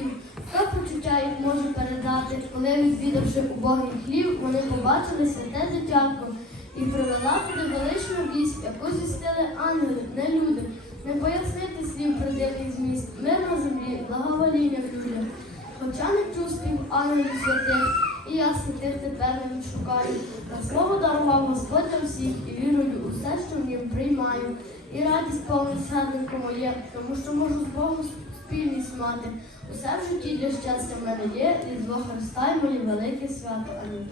спів. Хто почуття їх може передати, коли відвідавши убогий хлів, вони побачили святе дитятко і привела туди величну вість, яку зістили ангели, не люди. Не пояснити слів про дивний зміст, мир на землі, благовоління в людях. Хоча не чув спів ангелів святих, і я святих тепер не відшукаю. На слово дарував Господь для всіх, і вірую у все, що в нім приймаю. І радість повна серденько моє, тому що можу з Богом спільність мати. Усе в житті для щастя в мене є, і з Христа й моє велике свято. Амінь.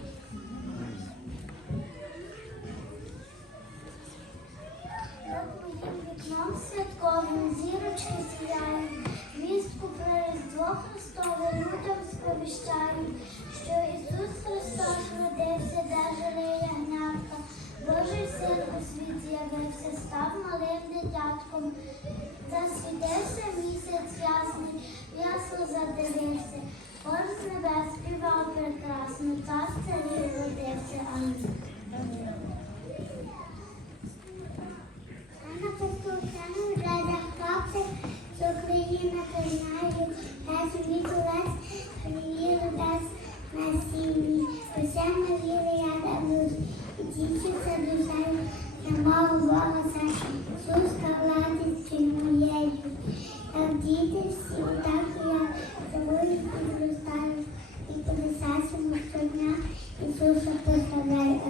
Дитятком. Засвітився місяць ясний, ясно задивився, Хор з небес співав прекрасно, цар царів родився. Амінь. Анна Петровна вже захопив з України пизнаю, та хвилі дасть на сім'ї. Усе я давнусь, і тільки це волоса, Ісуска владиці моєю. Як діти всі, так я живу підростаю, і підростаю щодня Ісуса поздравляю.